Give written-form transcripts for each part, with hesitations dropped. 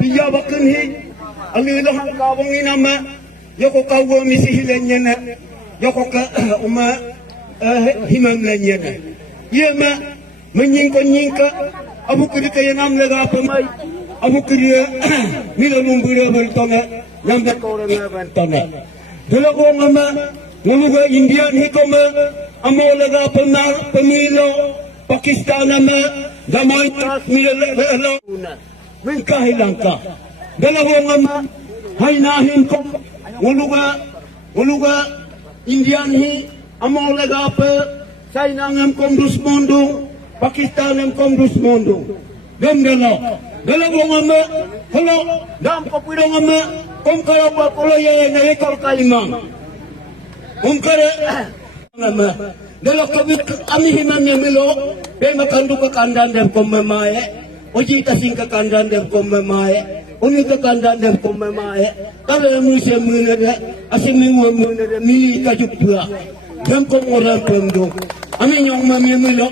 Biya bakın hi, alilahang kawangin ama, yoko kawa misihilannya na, yoko ka uma himamlannya na. Iya ma, menyingka, abu kiri kaya nam laga apa mai, abu kiri milalung bira bertona, nam berkorang bertona. Dalago ama, nguluga Indian hikoma, amo laga pemilu Pakistan ama, damai milalala. Mengkahilang ka. Dalawang ama, haynahin ko, uluga, Indian hi, amo laga pa, sainangam Kongres Mondo, Pakistanam Kongres Mondo. Dalawang ama, halo, dam kopirong ama, kung kaya pa kulaya na ikol kalimang. Kung kaya, ama, dalawang kami himang niya milo, kaya makandu ka kandan dem kumamae, Oji tasing ka kandan dem kumamae, uni ka kandan dem kumamae, kalau musia menera, asing minggu menera, mi kajupua, dem orang pemdong, amin yang mami milo,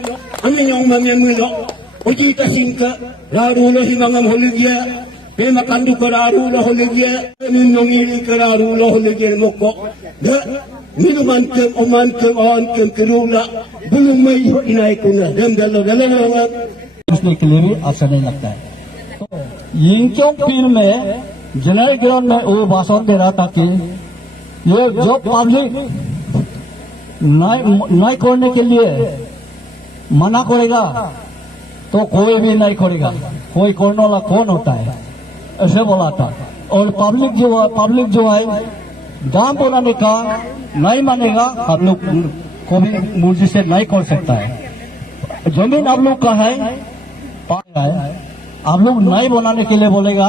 oji tasing ka, laru lo himangam holigia, pema kandu ka laru lo holigia, minong iri ka laru lo holigia mokok, minuman kem, oman kem, awan kem kerula, belum mai inai kuna, dem dalam उसने के लिए भी अच्छा नहीं लगता है। तो यिंगचोंग film में जनरल ग्राउंड में वो भाषण दे रहा था कि ये जो पब्लिक नहीं करने के लिए मना करेगा तो कोई भी नहीं करेगा, कोई करने वाला कौन होता है, ऐसे बोला था। और पब्लिक जो है दाम बनाने का नहीं मानेगा, आप लोग को भी मुझे से नहीं कर सकता है। जमीन आप लोग का है, आप लोग नहीं बनाने के लिए बोलेगा,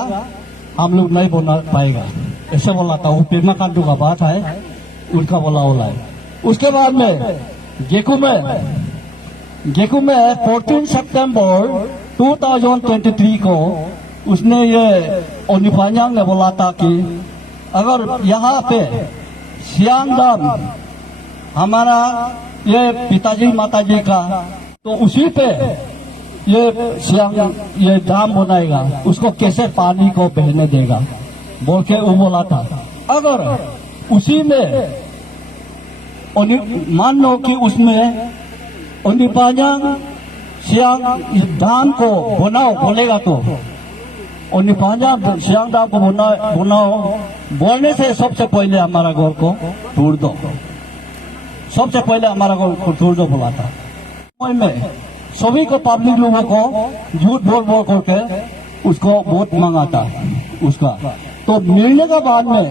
हम लोग नहीं बना पाएगा, ऐसे बोला था। वो पेमा कांडू का बात है, उनका बोला है। उसके बाद में गेकू में 14 सितंबर 2023 को उसने ये ओनिपान्यांग ने बोला था कि अगर यहाँ पे सियांग डैम हमारा ये पिताजी माताजी का, तो उसी पे ये डैम बनाएगा, उसको कैसे पानी को बहने देगा बोल के वो बोला था। अगर उसी में मान लो कि उसमें ओनिपान्यांग सियांग डैम को बनाओ बोलेगा, तो ओनिपान्यांग सियांग डैम को बनाओ बोलने से सबसे पहले हमारा घर को तोड़ दो, सबसे पहले हमारा घर को तोड़ दो बोला था। में सभी को पब्लिक लोगों को झूठ बोल करके उसको वोट मांगा था उसका। तो मिलने के बाद में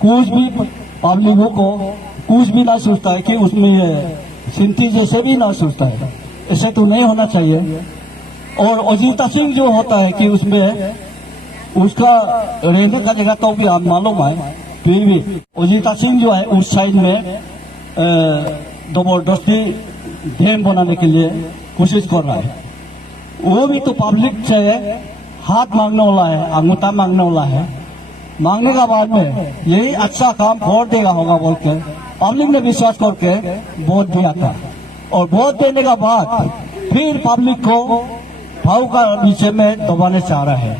कुछ भी पब्लिकों को कुछ भी ना सोचता है कि उसमें ये सिंथी जैसे भी ना सोचता है, ऐसे तो नहीं होना चाहिए। और अजीता सिंह जो होता है कि उसमें उसका रहने का जगह तो भी आप मालूम है, फिर भी अजीता सिंह जो है उस साइड में जबरदस्ती डैम बनाने के लिए कोशिश कर रहा है। वो भी तो पब्लिक से हाथ मांगने वाला है, अंगूठा मांगने वाला है। मांगने के बाद में यही अच्छा काम कर देगा होगा बोल के पब्लिक ने विश्वास करके वोट दिया था। और वोट देने के बाद फिर पब्लिक को भाव का नीचे में दबाने चाह रहा है।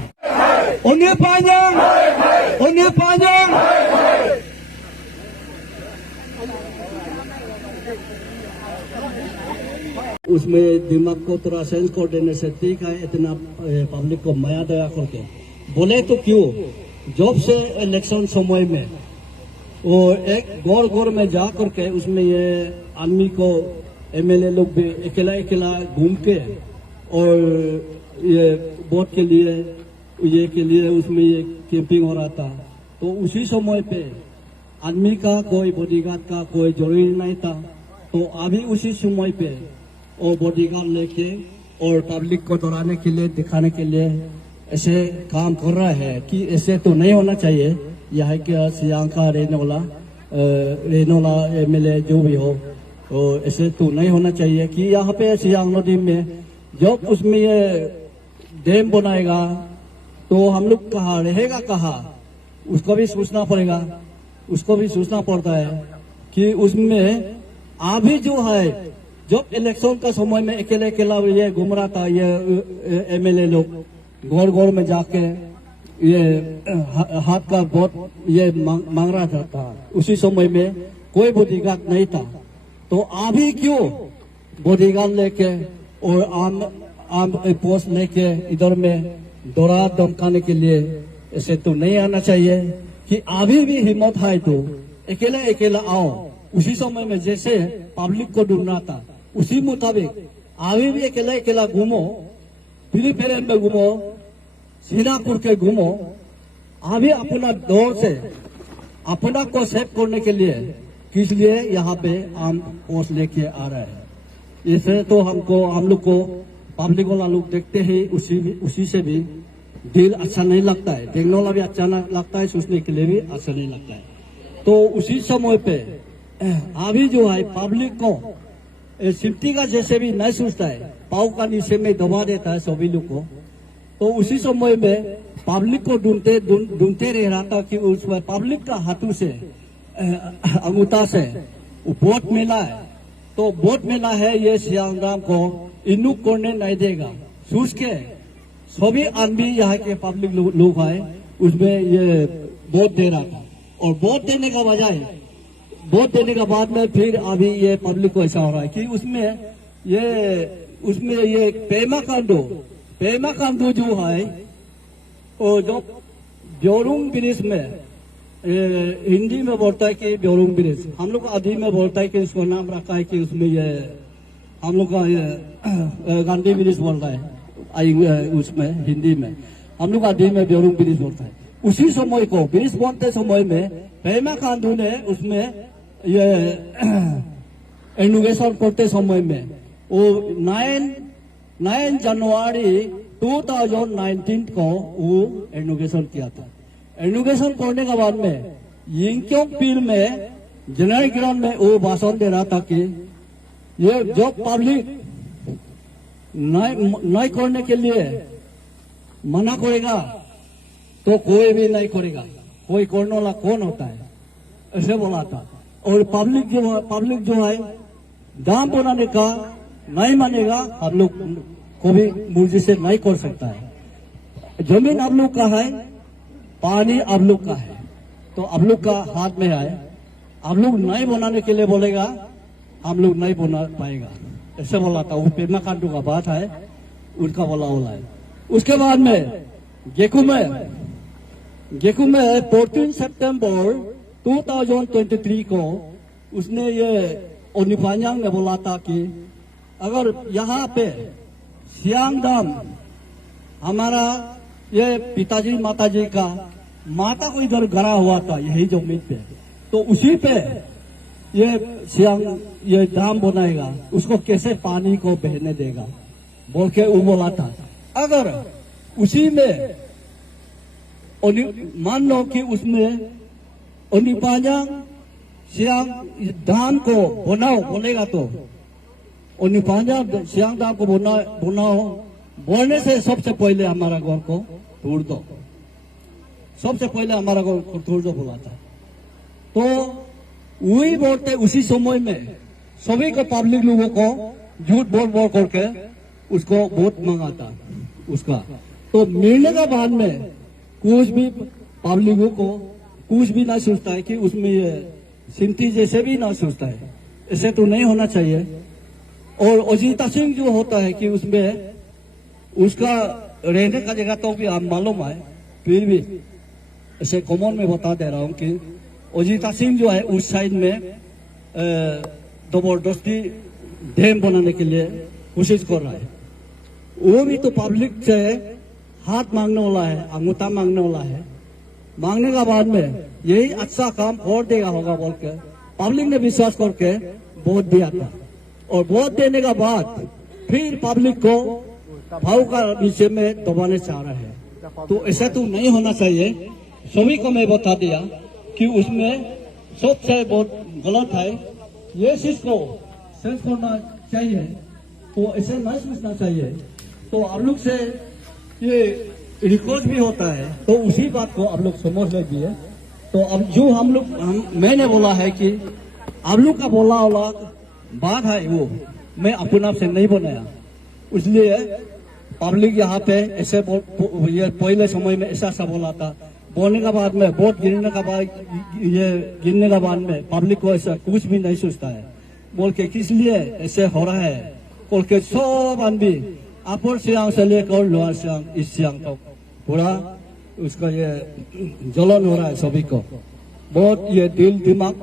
उसमें दिमाग को थोड़ा सेंस कर देने से ठीक है, इतना पब्लिक को माया दया करके बोले तो क्यों। जब से इलेक्शन समय में वो एक गौर में जा करके उसमें ये आदमी को एमएलए लोग भी अकेला घूम के और ये बोट के लिए उसमें ये कैंपिंग हो रहा था। तो उसी समय पे आदमी का कोई बॉडीगार्ड का कोई जरूरी नहीं था। तो अभी उसी समय पे वो बॉडीगार्ड लेके और पब्लिक को डराने के लिए, दिखाने के लिए ऐसे काम कर रहा है कि ऐसे तो नहीं होना चाहिए। यह के सियांग का रहने वाला एमएलए जो भी हो, तो ऐसे तो नहीं होना चाहिए कि यहाँ पे सियांग नदी में जब उसमें ये डैम बनाएगा तो हम लोग कहाँ रहेगा, कहाँ, उसको भी सोचना पड़ेगा। उसको भी सोचना पड़ता है कि उसमें अभी जो है, जब इलेक्शन का समय में अकेले अकेला ये घूम रहा था, ये एमएलए लोग गौर गौर में जाके ये हाथ का वोट ये मांग रहा था, उसी समय में कोई बॉडीगार्ड नहीं था। तो अभी क्यों बॉडीगार्ड लेके और आम पोस्ट लेके इधर में दौरा धमकाने के लिए, ऐसे तो नहीं आना चाहिए। कि अभी भी हिम्मत है तो अकेला अकेला आओ। उसी समय में जैसे पब्लिक को ढूंढना था, उसी मुताबिक अभी भी अकेला अकेला घूमो, फिलिपीन में घूमो, सिंगापुर के घूमो। अभी अपना दौर से अपना को सेव करने के लिए किस लिए यहाँ पे आम पोस्ट लेके आ रहे हैं। इससे तो हम लोग को पब्लिक वाला लोग देखते ही उसी से भी दिल अच्छा नहीं लगता है, देखने वाला भी अच्छा नहीं लगता है, सोचने के लिए भी अच्छा नहीं लगता है। तो उसी समय पे अभी जो है पब्लिक को सिमटी का जैसे भी नहीं सोचता है, पाव का नीचे में दबा देता है सभी लोग को। तो उसी समय में पब्लिक को ढूंढते रह रहा था कि उस पब्लिक का हाथों से अंगूठा से वोट मिला है। तो वोट मिला है, ये सियांग डैम को इनुक करने नहीं देगा। सोच के सभी आदमी यहाँ के पब्लिक लोग है उसमें ये वोट दे रहा था। और वोट देने का बजाय, वोट देने के बाद में फिर अभी ये पब्लिक को ऐसा हो रहा है कि उसमें ये पेमा कांडो जो है, और जो ब्योरुंग ब्रिज में हिंदी में बोलता है कि ब्योरुंग ब्रिज, हम लोग आदि में बोलता है कि उसको नाम रखा है कि उसमें ये हम लोग का ये गांधी ब्रिज बोलता है, उसमें हिंदी में हम लोग आदि में ब्योरुंग ब्रिज बोलता है। उसी समय को ब्रिज बनते समय में पेमा कांडो ने उसमें ये इनोवेशन करते समय में वो 9 जनवरी 2019 को वो इनोवेशन किया था। इनोवेशन करने के बाद में यिंगक्योंग पीर में जनरल ग्राउंड में वो भाषण दे रहा था कि ये जो पब्लिक नहीं करने के लिए मना करेगा तो कोई भी नहीं करेगा, कोई करने वाला कौन होता है, ऐसे बोला था। और पब्लिक जो है डैम बनाने का नहीं मानेगा, हम लोग को भी मुर्जी से नहीं कर सकता है। जमीन आप लोग का है, पानी आप लोग का है, तो आप लोग का हाथ में है। आप लोग नहीं बनाने के लिए बोलेगा, हम लोग नहीं बना पाएगा, ऐसे बोला था। वो पेमा कांडो का बात है, उनका बोला है। उसके बाद में गेकू में 14 सितंबर 2023 को उसने ये ओनिफान्यांग ने बोला था कि अगर यहाँ पे सियांग डैम हमारा ये पिताजी माताजी का माता को इधर गड़ा हुआ था यही जमीन पे, तो उसी पे ये सियांग ये डैम बनाएगा, उसको कैसे पानी को बहने देगा बोल के वो बोला था। अगर उसी में मान लो कि उसमें ओनिफान्यांग सियांग डैम को बनाओ बोलेगा, तो ओनिफान्यांग सियांग डैम को बनाओ बोलने से सबसे पहले हमारा घर को तोड़ दो, सबसे पहले हमारा घर को तोड़ दो बोला था। तो वही बोलते उसी समय में सभी को पब्लिक लोगों को झूठ बोल करके उसको वोट मंगाता उसका। तो मिलने के बाद में कुछ भी पब्लिकों को कुछ भी ना सोचता है कि उसमें ये सिंधी जैसे भी ना सोचता है, ऐसे तो नहीं होना चाहिए। और अजीता सिंह जो होता है कि उसमें उसका रहने का जगह तो भी आप मालूम है, फिर भी ऐसे कॉमन में बता दे रहा हूँ कि अजीता सिंह जो है उस साइड में जबरदस्ती डैम बनाने के लिए कोशिश कर रहा है। वो भी तो पब्लिक से हाथ मांगने वाला है, अंगूठा मांगने वाला है। मांगने का बाद में यही अच्छा काम और देगा होगा बोल के पब्लिक ने विश्वास करके वोट दिया था। और वोट देने का बाद फिर पब्लिक को भाव का विषय में दबाने चाह रहे हैं। तो ऐसा तो नहीं होना चाहिए। सभी को मैं बता दिया कि उसमें सबसे बहुत गलत है। ये चीज को सेंस करना चाहिए, तो ऐसे नहीं सोचना चाहिए। तो आप लोग से ये रिकॉर्ड भी होता है, तो उसी बात को आप लोग समझ लीजिए। तो अब जो मैंने बोला है कि आप लोग का बोला वाला बात है, वो मैं अपने आप से नहीं बनाया। इसलिए पब्लिक यहाँ पे ऐसे ये पहले समय में ऐसा बोला था। बोलने के बाद में वोट गिरने का बाद में पब्लिक को ऐसा कुछ भी नहीं सोचता है बोल के किस लिए ऐसे हो रहा है बोल के सब आदमी अपर सियांग से लेकर लोअर सियांग ईस्ट सियांग तक पूरा उसका ये जलन हो रहा है। सभी को बहुत ये दिल दिमाग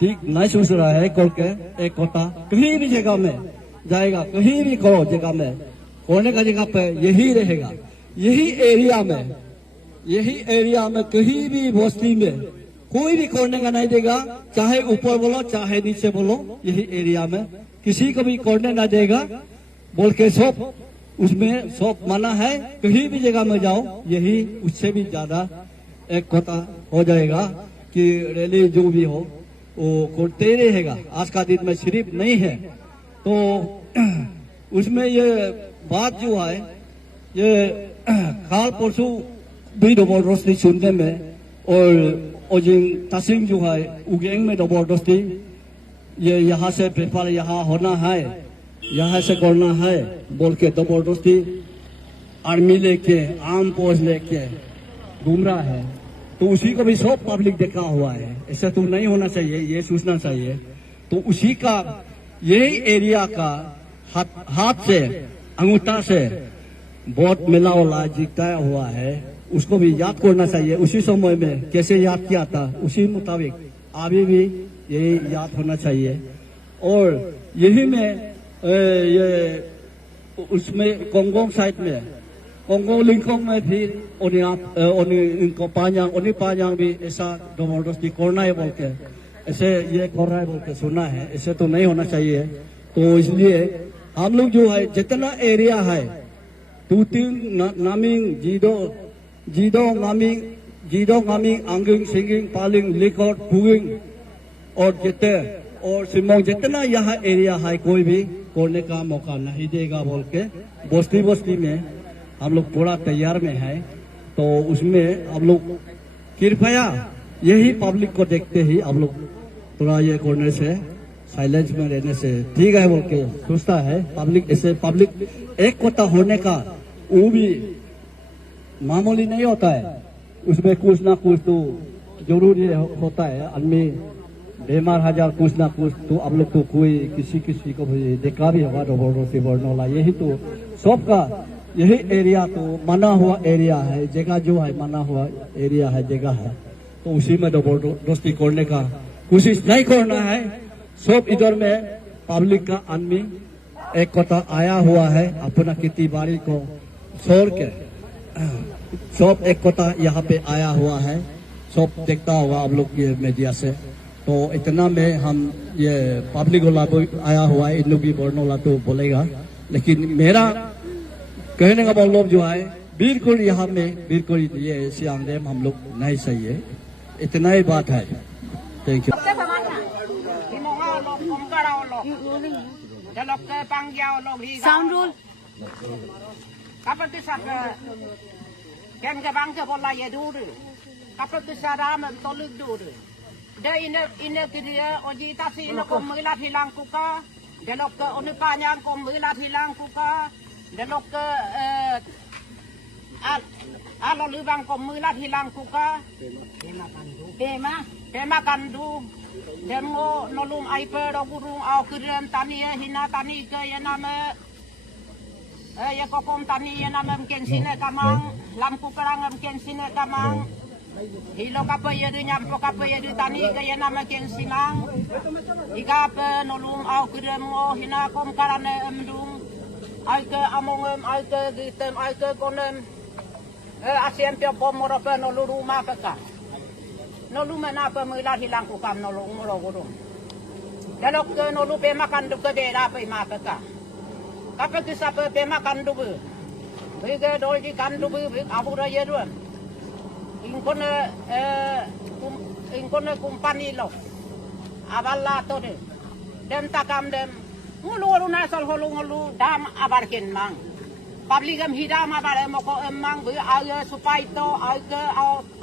ठीक नहीं सोच रहा है करके एक कोटा कहीं भी जगह में जाएगा, कहीं भी करो जगह में कोने का जगह पे यही रहेगा। यही एरिया में कहीं भी बस्ती में कोई भी करने का नहीं देगा, चाहे ऊपर बोलो चाहे नीचे बोलो, यही एरिया में किसी को भी करने ना देगा बोल के सब उसमें सब मना है। कहीं भी जगह में जाओ यही उससे भी ज्यादा एक कोटा हो जाएगा कि रैली जो भी हो वो करते रहेगा। आज का दिन में सिर्फ नहीं है। तो उसमें ये बात जो है ये काल परसों भी जबरदस्ती सुनने में और तसिंग जो है उगेंग में जबरदस्ती ये यहाँ से पेपर यहाँ होना है, यहाँ से करना है बोल के जबरदस्ती आर्मी लेके आर्म फोर्स लेके घूम रहा है। तो उसी को भी सब पब्लिक देखा हुआ है। ऐसा तो नहीं होना चाहिए, ये सोचना चाहिए। तो उसी का यही एरिया का हाथ से अंगूठा से वोट मिला वाला जीता हुआ है, उसको भी याद करना चाहिए। उसी समय में कैसे याद किया था उसी मुताबिक अभी भी यही याद होना चाहिए। और यही में ये उसमें कोंगोंग साइड में कोंगोंग लिंकोंग में फिर इनको पांजांग भी ऐसा जबरदस्ती करना है बोल के ऐसे ये कर रहा है बोल के सुना है। ऐसे तो नहीं होना चाहिए। तो इसलिए हम लोग जो है जितना एरिया है टूटिंग नामिंग जीदो नामिंग आंगिंग सिंगिंग पालिंग लिकोट पुगिंग और जितने और सिमोंग जितना यहाँ एरिया है कोई भी करने का मौका नहीं देगा बोल के बस्ती में हम लोग पूरा तैयार में है। तो उसमें हम लोग कृपया यही पब्लिक को देखते ही हम लोग थोड़ा ये करने से साइलेंस में रहने से ठीक है बोल के सोचता है। पब्लिक ऐसे पब्लिक एक कोटा होने का वो भी मामूली नहीं होता है। उसमें कुछ ना कुछ तो जरूरी होता है। आदमी बेमार हजार कुछ ना कुछ तो आप लोग तो कोई किसी को भी देखा भी होगा जबरदस्ती बरनौला। यही तो सबका यही एरिया तो मना हुआ एरिया है, जगह जो है मना हुआ एरिया है, जगह है। तो उसी में जबरदस्ती करने का कोशिश नहीं करना है। सब इधर में पब्लिक का आदमी एक कोटा आया हुआ है अपना खेती बाड़ी को छोड़ के सब एक कोटा यहाँ पे आया हुआ है। सब देखता होगा आप लोग ये मीडिया से। तो इतना में हम ये पब्लिक वाला आया हुआ है, इन लोग भी बरनौला तो बोलेगा। लेकिन मेरा कहने का मतलब जो है बिल्कुल यहाँ में बिल्कुल ये सियांग डैम हम लोग नहीं सही है। इतना ही बात है। Thank you. Sound rule. Kapan tu sak kem ke bang ke bola ye dulu. Kapan tu saram toluk dulu. Dia ina dia oji tasi ina ko mila hilang kuka. Dia lok ke onu panjang ko mila hilang kuka. Dia lok ke alo lubang ko mila hilang kuka. Tema kandu. Demo nolong aiper ogurung au kirim tani hina tani ke ya nama ya kokom tani ya nama mungkin sini kamang lampu perang mungkin sini kamang hilo kapa ya di nyampo kapa ya di tani ke ya nama mungkin sinang ika pe nolong au kirim o hina kom karane emdung ai ke amongem, ai ke gitem, ai ke konem. Asiem pia pomoro pe no luru ma peka. No lu mana pe mula hilang kukam no lu ngoro guru. Dalok ke no lu pe makan du ke beda pe ma peka. Kape kisa pe makan du bu. Bege dolji kan du bu abu ra ye duam. Inkone kumpani lo. Aballa to de. Dem takam dem. Ngulu na sal holu ngulu dam abarken mang. Publikam hidam abare moko emang bu ayo supaito ayo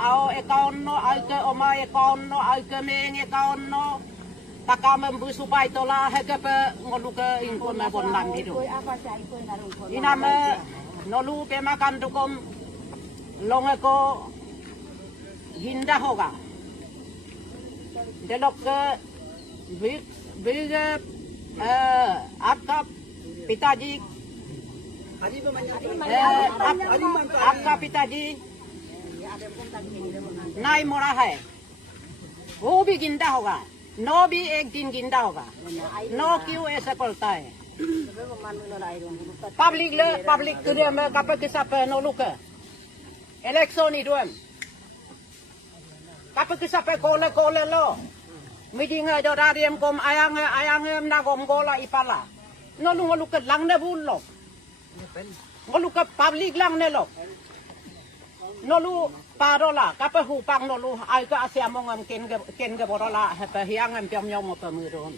au ekono ayo oma ekono ayo meng ekono takam bu supaito la heke pe ngulu ke inkone bon nam hidu. Iname nolu pe makan dukom longeko hinda hoga. Delok ke big आपका पिताजी आपका पिताजी नाई मोड़ा है वो भी गिंदा होगा नो भी एक दिन गिंदा होगा नो क्यों ऐसा करता है पब्लिक तुझे में कपड़े के साथ नो लुक इलेक्शन ही दुम कपड़े के साथ कोले लो Meeting do radiam kom ayang na kom gola ipala. No lu ngolu ke lang ne bulok. Ngolu ke public lang ne lok. No lu parola kapa hupang no lu ai ka asia mongam ken ke borola ha hiang am piam nyom pe muron.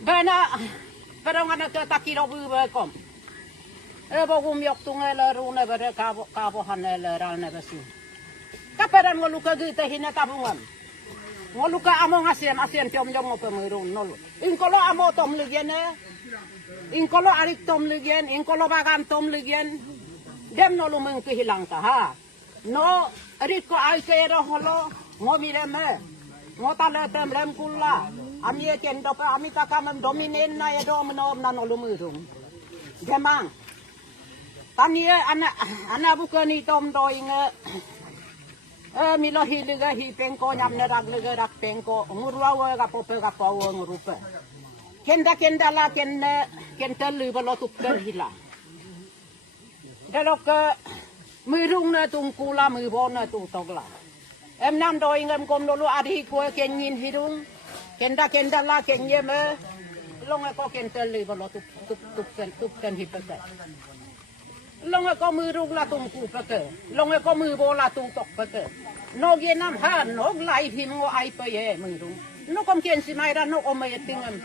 Bana perangana ke takiro bu kom. Bo gum yok tunga le ru ne bere ka bo han le ral ne besi. Kaparan ngolu ke gite hina tabungan. Ngoluka among asian tiom jong mo pemerun nol. Inkolo amo tom ligen inkolo arik tom ligen, inkolo bagan tom ligen. Dem nolu meng kehilang ka ha. No arik ko ai ke ro holo ngo mireme. Ngo tale tem lem kulla. Ami ken do ka ami ka kam dominen na edo menom na nolu murung. Demang. Tani ana bukani tom doing Milo hiliga hi pengko nyam ne rak pengko ngurwa ga pope ga pawo ngurupe kenda la ken telu balo tukker hila dalok mirung na tungkula mi bona tu togla em nam do ingam kom dulu adi ko ken yin hidung kenda la ken yeme longa ko ken telu balo tukken hipete longa ko mirung la tungku peke longa ko mi bola tung tok peke no ge nam ha no lai him ngo ai pe ye mirung no kom ken si mai ra no o me tingam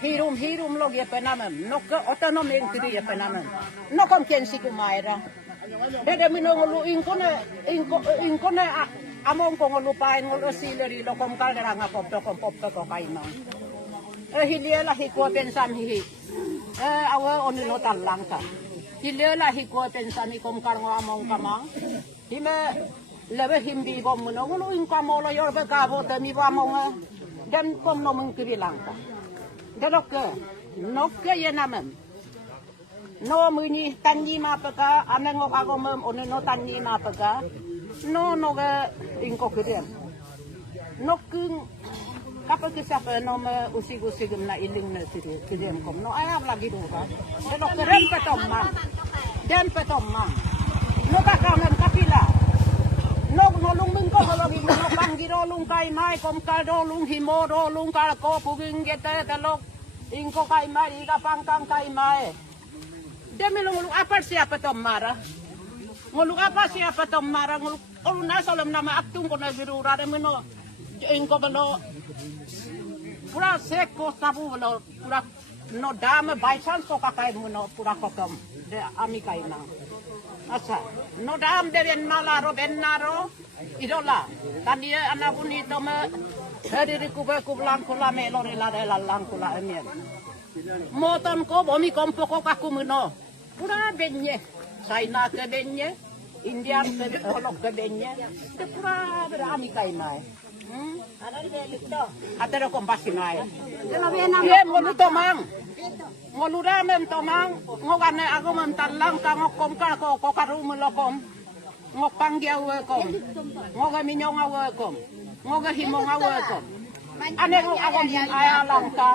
hirum lo ge penamam no ko otonom en tri ye penamam no kom ken si ku mai ra de mi no lu inkone among ko lu pai ngolo sileri lo kom kal ra nga pop to kai mang hilela hi ko pensam hi awa oni lo talang ka hilela hi ko pensam hi kom kar ngo among kamang hime lebe himbi bom no ngulu in kamo lo yor be ka bo te mi ba mong dem kom no mung ki bilang ka delok no ke ye namem no muni tanji ma peka anengo ka mem one no tanji ma peka no ga in ko kidem no kung kapag kisapa no me usig na iling na kidem kom no ayam lagi do ba delok rem petom no ka kamem kapila no lung ming ko hologi mo panggiro lung kai mai kom kaldo lung himo do lung kal ko puging gete talok ingko kai mai ka pangkang kai mai demi lung apa siapa tomara ngulu apa siapa tomara ngulu na salam nama aktung ko na birura de meno ingko bano pura seko sabu bano pura no dame by chance ko kakai mo pura kokom de ami kai na asa no dam deren malaro benaro idola tadi anak pun itu me dari kublang kula melo rela lang kula emien moton ko bomi kompo ko kaku meno pura benye China ke benye Indian ke olok ke benye te pura berani kai mai ada kompas mai ye ngolu tomang ngolu ramem tomang ngogane aku mentalang ka ngokom ka ko karu melokom ngopang dia wekom ngoga minyong awekom ngoga himong awekom ane ko agom hin ayalang ka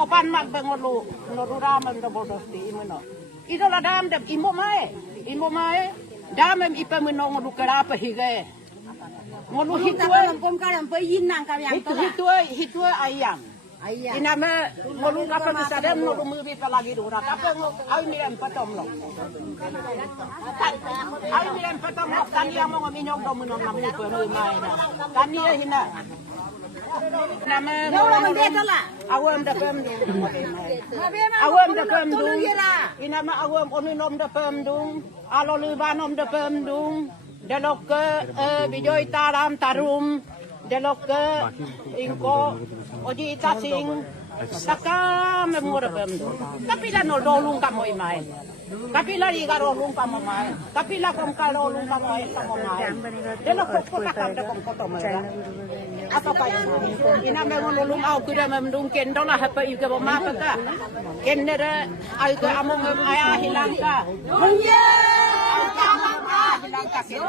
opan mag bengolu no ramem do bodosti imeno Idola dam dem imo mai dam em ipa menong du kara pa hige ngolu hitue kom karam pa yin nang kam yang hitue ayam inama ngolu kapal disadem ngolu mubi lagi dura kapal ai ni em patom lo ai ni em patom lo kan yang mo minyong do menong nam ni pa mai da kan ni hina nama awam da pem dung inama awam oninom da pem dung alolubanom da pem dung delok ke bijoy taram tarum delok ke ingko oji tasing taka memur da pem dung kapila no dolung kamoi mai kapila riga rolung kamoi kapila kom kalolung kamoi delok ko takam da kom koto mai apa kaya ina memulung au kuda memdung ken dona hapa iga ba mapa ka ken nere au ka among aya hilangka munye au ka among hilangka ken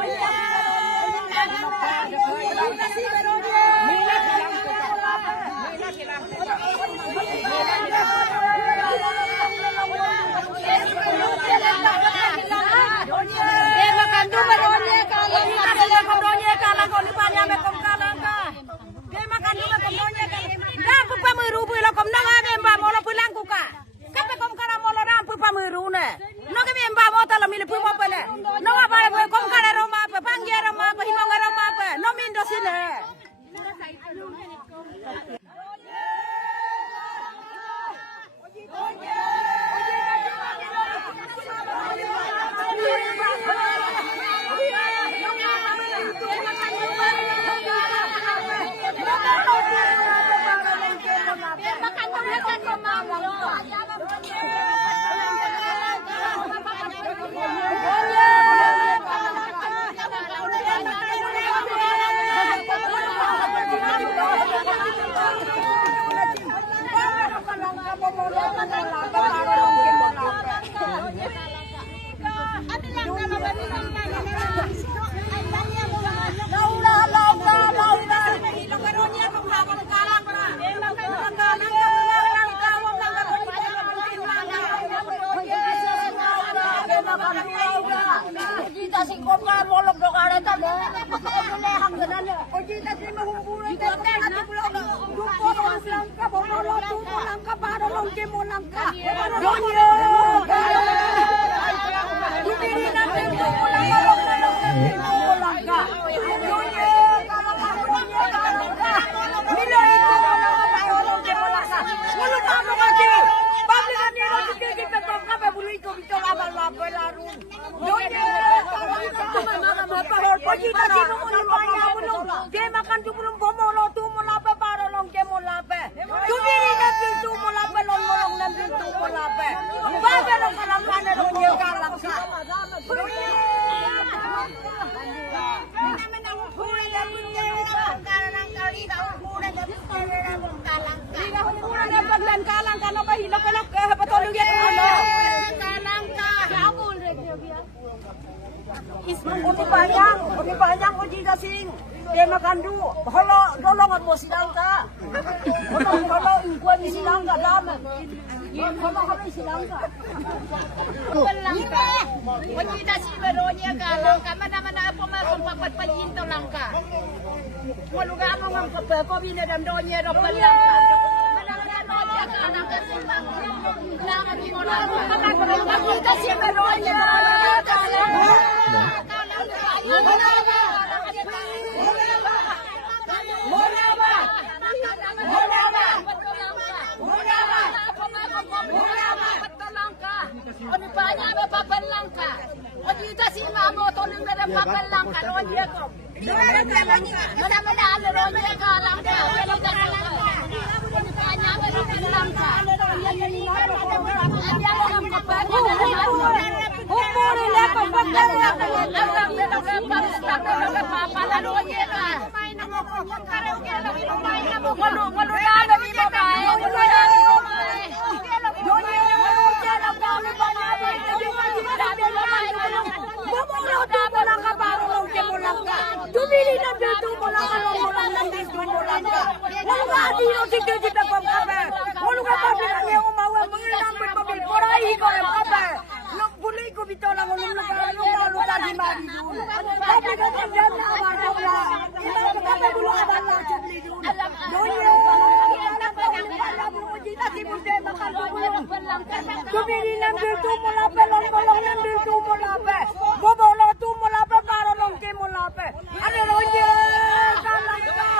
Umi panjang uji gasing. Dia makan du. Holo dolongan mo silang ka. Holo ingkuan ni silang ka daman. Holo kami silang ka. Uji gasing beronya ka lang ka. Mana-mana apa masuk papat payin to lang ka. Waluga mo ngam ka pe ko bina dam donya do pelang ka. Mana-mana donya ka lang ka simbang. Langan mo lang. Uji gasing beronya ka lang. bito lang ulum lu tadi mari. Tapi kan dia awal dola. Kita dulu abang lang cubli dulu. Donya kita tibude makan dulu. Kumili nang dito mo lape long nang dito mo lape. Bobolo tu mo lape para long ke mo lape. Ane roje kalangka.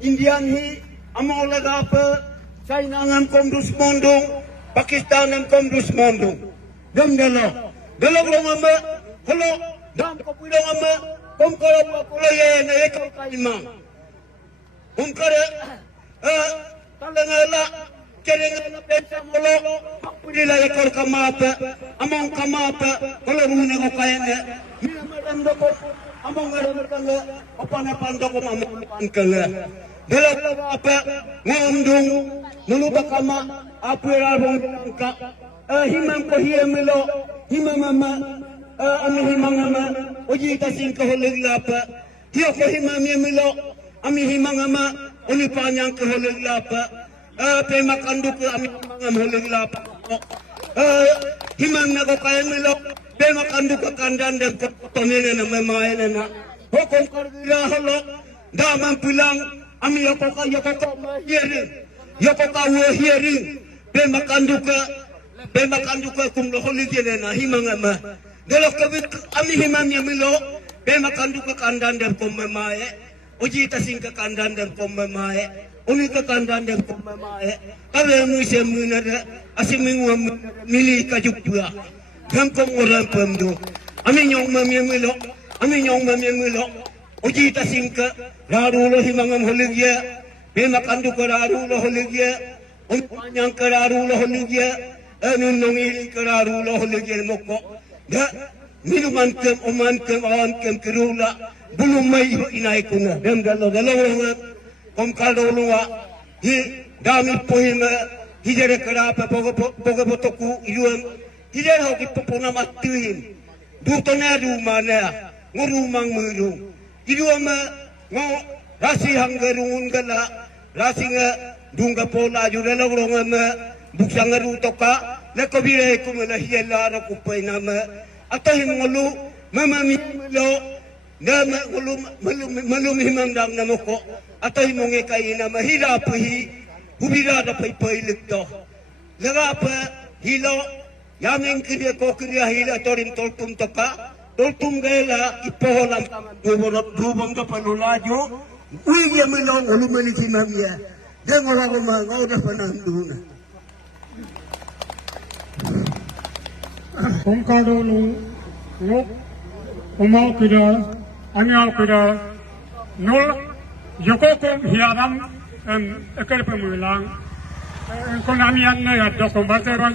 Indian hi among lagapa China ngam komdus mondong Pakistan ngam komdus mondong dam dalam ama halo dam kopidong ama komkara kulo ye na ekal kaimang komkara talangala kerengala pensa molo pudila ekal kamapa among kamapa kalau rune ko kayane madam doko among ngara kanga opana pandoko among pankala dalam apa ngondong nuluba kama apura bongka himam ko hiyamelo himamama ami himangama oji tasing ko holeglapa hiyo ko himam yamelo ami himangama oni panyang ko holeglapa pe makandu ko ami himangam holeglapa himang na ko kayamelo pe makandu ko kandan dem ko tonene na mamaena na hukum kargira holo daman pulang ami yoko hearing be makanduka kum lo holi jene na himangama delok kabit ami himam yamilo be makanduka kandan dem kom mamae oji tasing ka kandan dem kom mamae uni ka kandan dem kom mamae kawe mu semunada asimingu mili kajupua dem kom orang pemdo ami nyong mam yamilo oji tasing ka rarulo himangam holigya be makanduka rarulo holigya on panyang ka rarulo holigya anun nongili ka rarulo holigya moko da minuman kem oman kem awan kem kerula belum mai inai kuna dem dalo kom kalolua hi dami pohima hijere karapa pogo botoku iluam hijere ho kipopona matuin dutona rumana ngurumang murung iluama ngo rasi hanggarungun gala rasi nga dunga pola jurela urongama buksangaru toka lekobire kumela hiela ro kupai nama atahim ngulu mama milo nama ngulu malum himang dang namoko atahim nge kai nama hirapi hubira da pai pai likto lagapa hilo yameng kriya ko kriya hila torin toltum toka toltum gela ipoholam dubong to panulaju uya milong ulumani timamya dengola goma ngoda pananduna Kongkadolu ngok umau kida anyal kida nol yokokom hiaram ekar pemulang konamian na doko bateron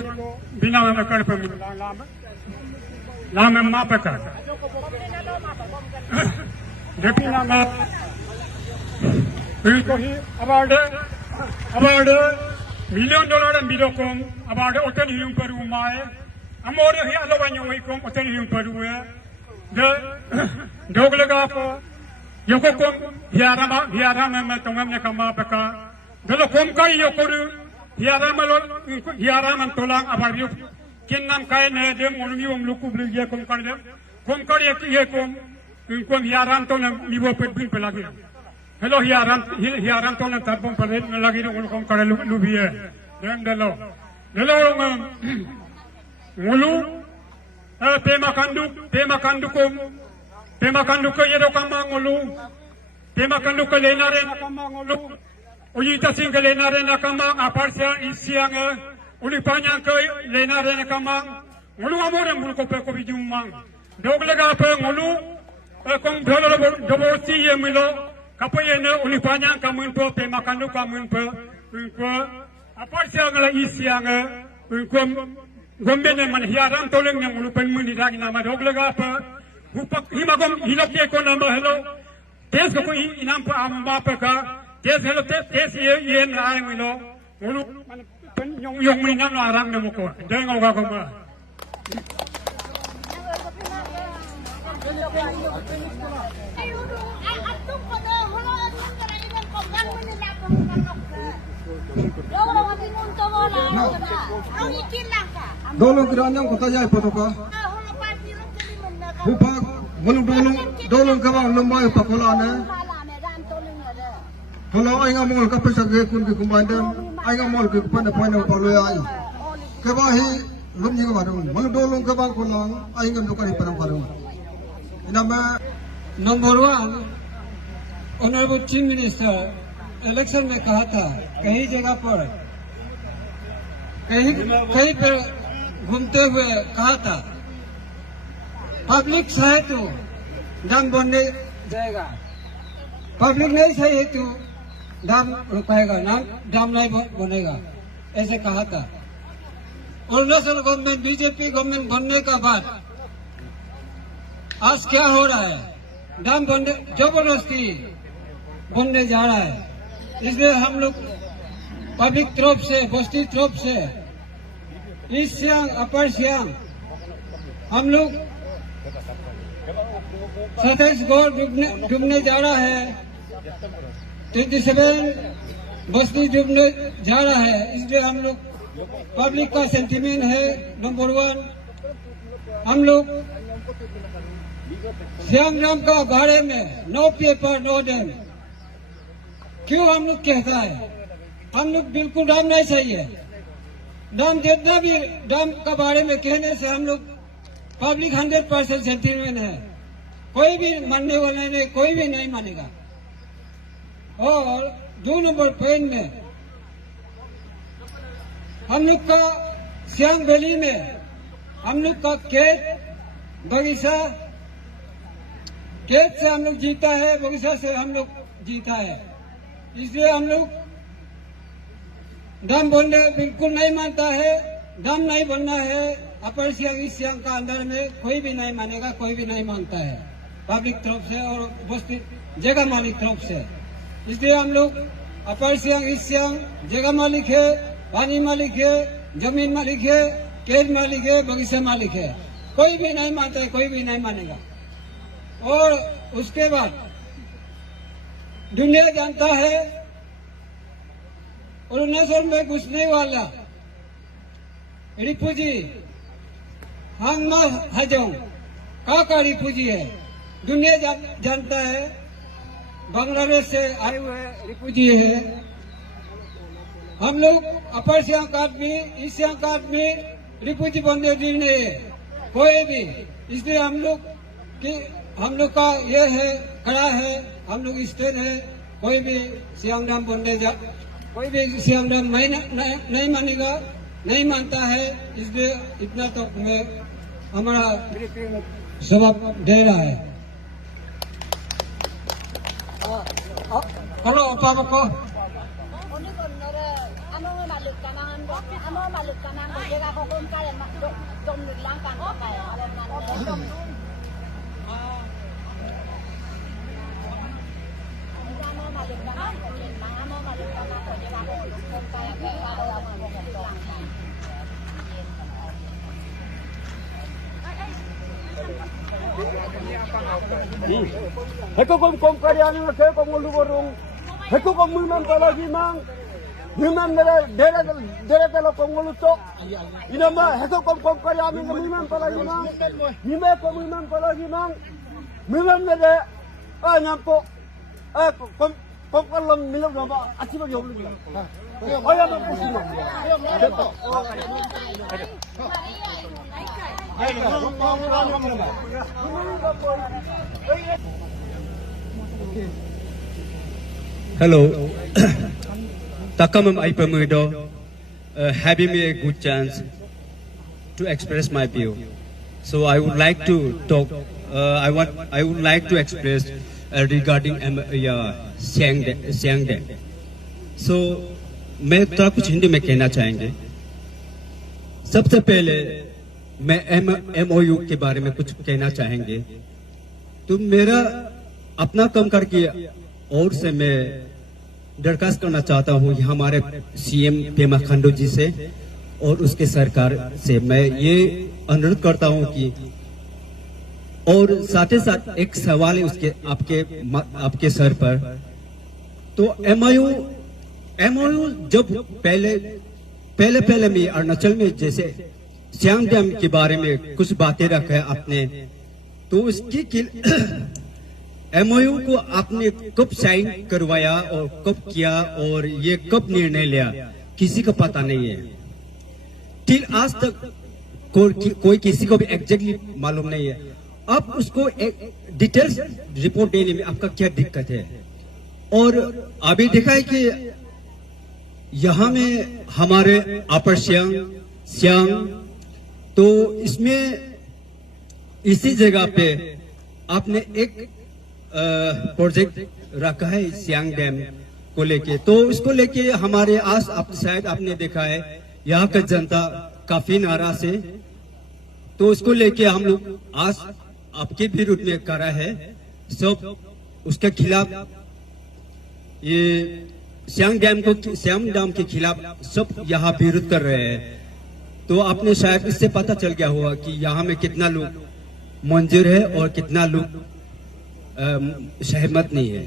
binang ekar pemulang lama mapaka depi nama pilkohi abade $1 million bidokom abade oten hiung perumai amore hi alawanyo ikom oten hiung perue de doglega ko yokokom hiarama metongam ne kama peka delo kom kai yokoru hiarama tolang abariu kinnam kai ne dem olungi om luku blige kom kar ye kom hiaram to na liwo pet bin pelagi hello hiaran to nantar pom palit lagi dong kom kare lubie dem delo ngulu tema kanduk yedo kama ngulu tema kanduk lenare nakama ngulu uyita sing lenare nakama aparsia isiang uli panyang ke lenare nakama ngulu amore ngulu ko pe ko bijumang doglega pe ngulu kong doborsi yemilo kapayene uli panyang kamun po tema kanduk kamun po aparsia ngala isiang Gombene man hiaran toleng yang ulupen muni lagi nama doglega apa hupak himagom hilok ye ko nama hello tes ko inam pa amba pa ka tes hello tes ye na ay milo ulu pen yung muni nam arang na mo ko deng ko ko ma Dolong kerana kota jaya potoka. Bupak dolong kawang lembai pakolane. Kalau ay ngamol kapal sagay kun kumandan, ay ngamol kupan apa yang pakai ay. Kebahi lumji kabarung. Dolong kawang kulang ay ngam lokari panang karung. Nama number 1 honourable chief minister election में कहा था कहीं जगह पर कहीं पर घूमते हुए कहा था पब्लिक सही तो दाम बनने जाएगा पब्लिक नहीं सही तो दाम रुकाएगा दाम नहीं बनेगा ऐसे कहा था अरुणाचल गवर्नमेंट बीजेपी गवर्नमेंट बनने का बाद आज क्या हो रहा है दाम बनने जबरदस्ती बनने जा रहा है इसलिए हम लोग पब्लिक तरफ से बस्ती तरफ से ईस्ट सियांग अपर सियांग हम लोग 27 गोर डूबने जा रहा है 27 बस्ती डूबने जा रहा है इसलिए हम लोग पब्लिक का सेंटीमेंट है नंबर 1 हम लोग सियांग डाम का बारे में नो पेपर नो डैम क्यों हम लोग कहता है हम लोग बिल्कुल डाम नहीं चाहिए डाम जितना भी डाम का बारे में कहने से हम लोग पब्लिक 100% सेंटीमेंट है कोई भी मानने वाला नहीं कोई भी नहीं मानेगा और 2 नंबर पॉइंट में हम लोग का सियांग वैली में हम लोग का खेत बगीचा खेत से हम लोग जीता है बगीचा से हम लोग जीता है इसलिए हम लोग दाम बनने बिल्कुल नहीं मानता है दाम नहीं बनना है अपर सियांग ईस्ट सियांग का अंदर में कोई भी नहीं मानेगा कोई भी नहीं मानता है पब्लिक तरफ से और बस्ती जगह मालिक तरफ से इसलिए हम लोग अपर सियांग ईस्ट सियांग जगह मालिक है पानी मालिक है जमीन मालिक है खेत मालिक है बगीचा मालिक है कोई भी नहीं मानता है कोई भी नहीं मानेगा और उसके बाद दुनिया जानता है अरुणाचल में घुसने वाला रिफ्यूजी हांगमा हाजोंग का रिफ्यूजी है दुनिया जानता है बांग्लादेश से आए हुए रिफ्यूजी है हम लोग अपर सियांग का आदमी ईस्ट सियांग का आदमी रिफ्यूजी बनने दी नहीं है कोई भी इसलिए हम लोग का ये है खड़ा है हम लोग स्टेट है कोई भी सियांग डाम बनने कोई भी सियांग डाम नहीं मानेगा नहीं मानता है इसलिए इतना तो मैं हमारा जवाब दे रहा है हेलो पापा को Heko kom karyani na ke kom luborong. Heko kom mulman palagi mang. Mulman dere telo kom lutok. Inama heko kom karyani na mulman palagi mang. Nime kom mulman palagi mang. Mulman dere nyampo. Pokoknya milam nama asyik bagi orang ni. Oh ya, mana pusing ni? Betul. Hello, Takamam Aipamudo, having me a good chance to express my view. So I would like to talk. I would like to express regarding Siang Dam. So मैं थोड़ा कुछ हिंदी में कहना चाहेंगे. सबसे पहले मैं MOU के बारे में कुछ कहना चाहेंगे. तो मेरा अपना काम करके और से मैं दरखास्त करना चाहता हूँ हमारे CM पेमा खांडू जी से और उसके सरकार से मैं ये अनुरोध करता हूँ कि और साथ ही साथ एक सवाल है उसके आपके सर पर. तो MOU जब पहले में अरुणाचल में जैसे सियांग डैम के बारे में कुछ बातें रखा है आपने, तो उसकी MOU को आपने कब साइन करवाया और कब किया और ये कब निर्णय लिया किसी को पता नहीं है. टिल आज तक कोई किसी को भी एग्जैक्टली मालूम नहीं है. अब उसको एक डिटेल्स रिपोर्ट देने में आपका क्या दिक्कत है. और अभी देखा है कि यहाँ में हमारे अपर सियांग तो इसमें इसी जगह पे आपने एक प्रोजेक्ट रखा है सियांग डैम को लेके. तो इसको लेके हमारे शायद आपने देखा है यहाँ का जनता काफी नाराज है. तो उसको लेके हम लोग आज आपके विरुद्ध में करा है सब उसके खिलाफ. ये सियांग डैम के खिलाफ सब यहाँ विरोध कर रहे हैं. तो आपने शायद इससे पता चल गया होगा कि यहाँ में कितना लोग मंजूर है और कितना लोग सहमत नहीं है.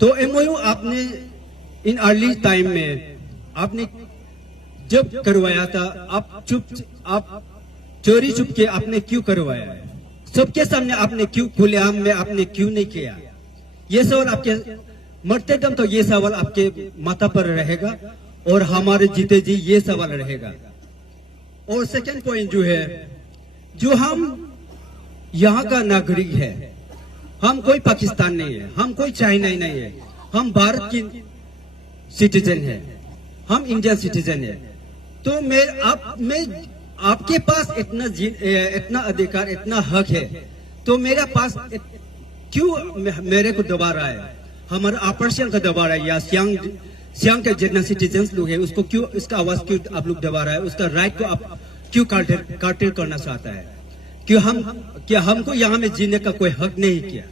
तो MOU आपने इन अर्ली टाइम में आपने जब करवाया था आप चोरी छुप के आपने क्यों करवाया है. सबके सामने आपने क्यों खुलेआम में आपने क्यों नहीं किया. ये सवाल आपके मरते दम तो ये सवाल आपके माथा पर रहेगा और हमारे जीते जी ये सवाल रहेगा. और सेकंड पॉइंट जो है, जो हम यहाँ का नागरिक है, हम कोई पाकिस्तान नहीं है, हम कोई चाइना नहीं है, हम भारत की सिटीजन है, हम इंडियन सिटीजन है. तो मैं आपके पास इतना अधिकार इतना हक है, तो मेरे पास क्यों मेरे को दबा रहा है, हमारा अपर सियांग का दबा रहा है या सियांग के जितना सिटीजन लोग है उसको क्यों, इसका आवाज क्यों आप लोग दबा रहा है, उसका राइट को आप क्यों कार्टेल करना चाहता है. क्या हमको यहाँ में जीने का कोई हक नहीं किया.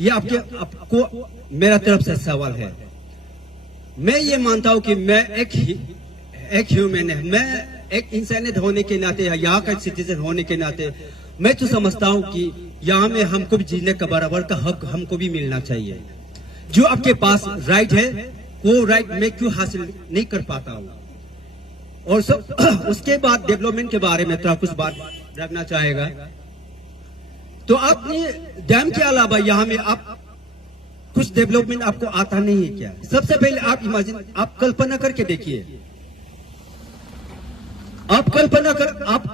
ये आपको मेरा तरफ से सवाल है. मैं ये मानता हूँ कि मैं एक ह्यूमन है, मैं एक इंसानियत होने के नाते, यहाँ का सिटीजन होने के नाते मैं तो समझता हूँ कि यहाँ में हमको भी जीने का बराबर का हक हमको भी मिलना चाहिए. जो आपके पास राइट है वो राइट मैं क्यों हासिल नहीं कर पाता हूँ. और सब उसके बाद डेवलपमेंट के बारे में थोड़ा कुछ बात रखना चाहेगा. तो आपने डैम के अलावा यहाँ में आप कुछ डेवलपमेंट आपको आता नहीं है क्या. सबसे पहले आप कल्पना करके देखिए, आप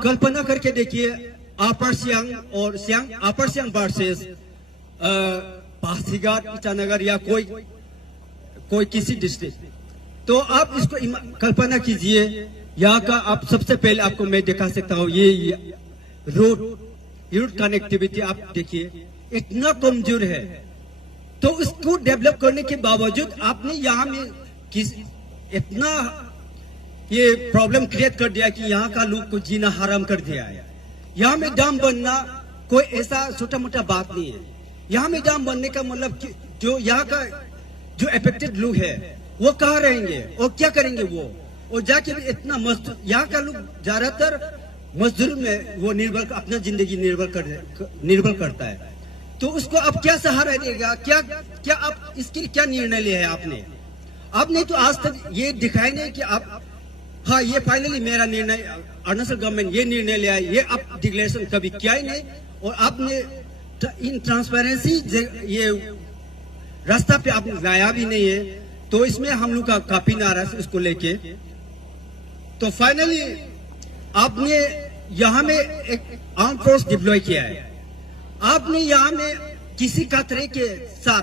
कल्पना करके देखिए अपर सियांग और अपर सियांग वर्सेस पासीघाट, ईटानगर या कोई किसी डिस्ट्रिक्ट. तो आप इसको कल्पना कीजिए, यहाँ का आप सबसे पहले आपको मैं दिखा सकता हूँ ये रोड कनेक्टिविटी आप देखिए इतना कमजोर है. तो इसको डेवलप करने के बावजूद आपने यहाँ में इतना ये प्रॉब्लम क्रिएट कर दिया कि यहाँ का लोग को जीना हराम कर दिया है. यहाँ में डैम बनना कोई ऐसा छोटा मोटा बात नहीं है. यहाँ में डैम बनने का मतलब जो यहाँ का जो अफेक्टेड लोग है वो कहाँ रहेंगे और क्या करेंगे वो, और जाके भी इतना मजदूर, यहाँ का लोग ज्यादातर मजदूर में वो अपना जिंदगी निर्भर करता है. तो उसको आप क्या सहारा देगा, क्या आप इसके लिए क्या निर्णय लिया है आपने तो आज तक ये दिखाई नहीं कि आप हाँ ये फाइनली मेरा निर्णय अरुणाचल गवर्नमेंट ये निर्णय लिया है, ये आप डिक्लेरेशन कभी किया ही नहीं. और आपने इन ट्रांसपेरेंसी ये रास्ता पे आपने लाया भी नहीं है, तो इसमें हम लोग का काफी नाराज उसको लेके। तो फाइनली आपने यहाँ में एक आर्म फोर्स डिप्लॉय किया है, आपने यहाँ में किसी खतरे के साथ,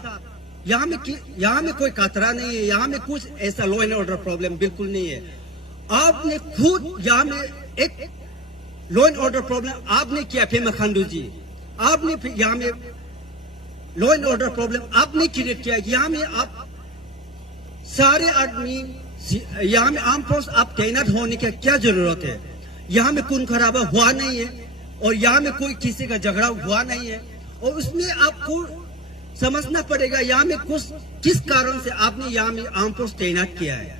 यहाँ में कोई खतरा नहीं है, यहाँ में कुछ ऐसा लॉ एंड ऑर्डर प्रॉब्लम बिल्कुल नहीं है। आपने खुद यहाँ में एक लॉ एंड ऑर्डर प्रॉब्लम आपने किया, पेमा खांडू जी, आपने यहाँ में लॉ एंड ऑर्डर प्रॉब्लम आपने क्रिएट किया। यहाँ में आप सारे आदमी, यहाँ में आर्म फोर्स आप तैनात होने की क्या जरूरत है? यहाँ में खून खराबा हुआ नहीं है और यहाँ में कोई किसी का झगड़ा हुआ नहीं है, और उसमें आपको समझना पड़ेगा यहाँ में किस कारण से आपने यहाँ में आर्म फोर्स तैनात किया है।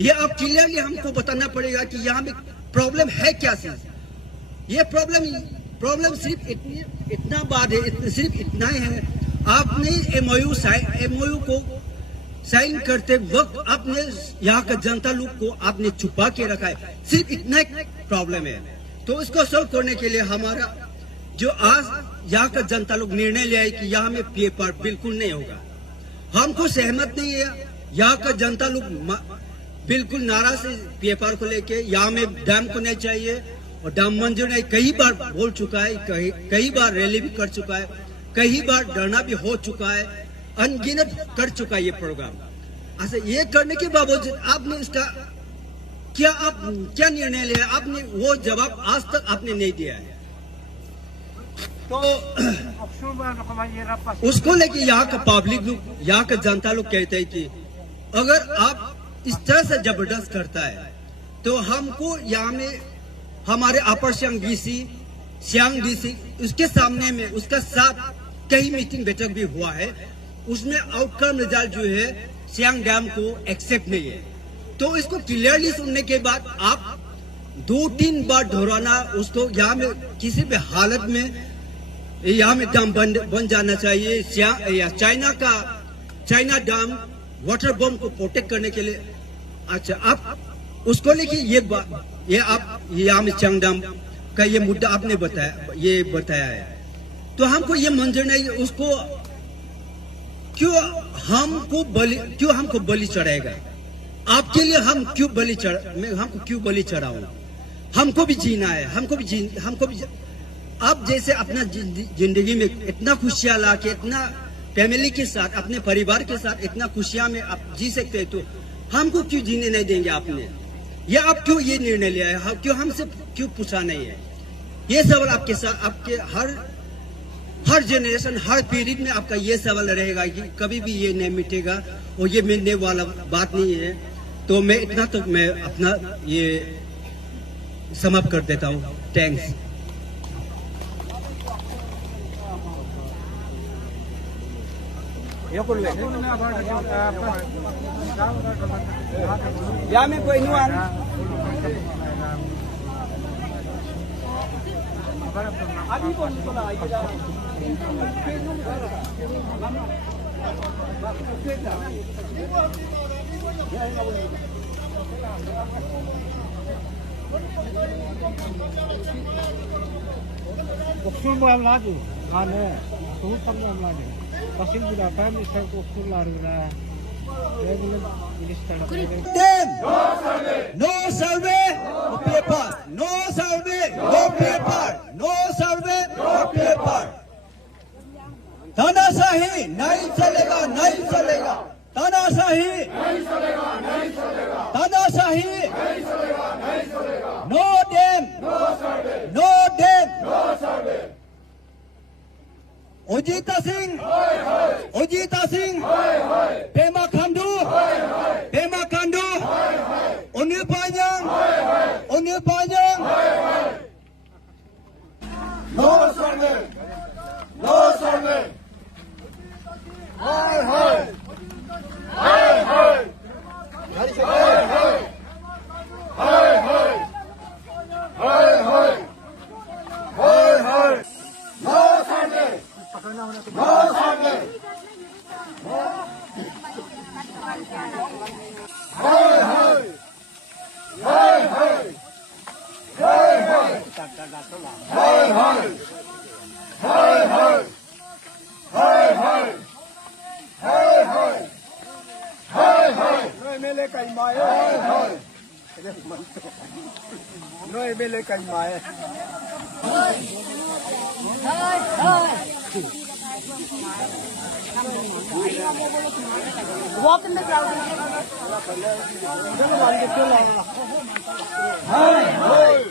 ये आप क्लियरली हमको बताना पड़ेगा कि यहाँ में प्रॉब्लम है क्या चीज। ये प्रॉब्लम सिर्फ इतना बात है, सिर्फ इतना ही है। आपने एमओयू को साइन करते वक्त आपने यहाँ का जनता लोग को आपने छुपा के रखा है, सिर्फ इतना प्रॉब्लम है। तो इसको सॉल्व करने के लिए हमारा जो आज यहाँ का जनता लोग निर्णय लिया है कि यहाँ में पीएफआर बिल्कुल नहीं होगा, हमको सहमत नहीं है। यहाँ का जनता लोग बिल्कुल नाराज है पीएफआर को लेके। यहाँ में डैम को नहीं चाहिए और डैम मंजूर नहीं, कई बार बोल चुका है, कई बार रैली भी कर चुका है, कई बार धरना भी हो चुका है, अनगिनत कर चुका है ये प्रोग्राम। अच्छा, ये करने के बावजूद आपने इसका क्या निर्णय लिया? आपने वो जवाब आज तक आपने नहीं दिया है। तो उसको लेके यहाँ का पब्लिक लोग, यहाँ का जनता लोग कहते हैं कि अगर आप इस तरह से जबरदस्त करता है तो हमको यहाँ में हमारे अपर सियांग डीसी, सियांग डीसी, उसके सामने में उसका साथ कई मीटिंग बैठक भी हुआ है, उसमें आउटकम रिजल्ट जो है सियांग डैम को एक्सेप्ट नहीं है। तो इसको क्लियरली सुनने के बाद आप 2-3 बार दोहराना उसको, यहाँ में किसी भी हालत में यहाँ में डैम बन जाना चाहिए। चाइना डैम वाटर बम को प्रोटेक्ट करने के लिए। अच्छा, आप उसको लेके ये आप यहाँ में सियांग डैम का ये मुद्दा आपने बताया है, तो हमको ये मंजूर नहीं। उसको क्यों हमको बलि चढ़ाएगा? आपके लिए हम हमको क्यों बलि चढ़ाऊं? हमको भी जीना है, हमको भी आप जैसे अपना जिंदगी में इतना खुशियां ला के, इतना फैमिली के साथ, अपने परिवार के साथ इतना खुशियां में आप जी सकते हैं, तो हमको क्यों जीने नहीं देंगे आपने? या आप क्यों ये निर्णय लिया है? क्यों हमसे क्यों पूछा नहीं है? ये सवाल आपके साथ, आपके हर जनरेशन, हर पीढ़ी में आपका ये सवाल रहेगा कि कभी भी ये नहीं मिटेगा, और ये मिटने वाला बात नहीं है। तो मैं इतना तो मैं अपना ये समाप्त कर देता हूँ। थैंक्स। या में कोई नुआन अभी कौन बोला Oksul lagi, ane, tuh tanggal lagi. Pasir bila kami misal oksul lari lah. No survey, no paper. No survey, no paper. No survey, no paper. तानाशाही नहीं चलेगा, नहीं चलेगा। तानाशाही नहीं चलेगा, नहीं चलेगा। तानाशाही नहीं चलेगा, नहीं चलेगा। No dam, no survey. No dam, no survey. Ojita Singh, Ojita Singh, Pema Khandu, Pema Khandu, Onil Panyang, Onil Panyang. No survey, no survey. Hi, hi, hi, hi, hi, hi, hi, hi, hi, hi, hi, hi. No survey. No survey. Hey, hey. Hey, hey. Hey, hey. Hey, hey. Hey, hey. Hey, hey. Hey, bele kai mai. Noi bele kai mai. Walk in the crowd. Hi, hi.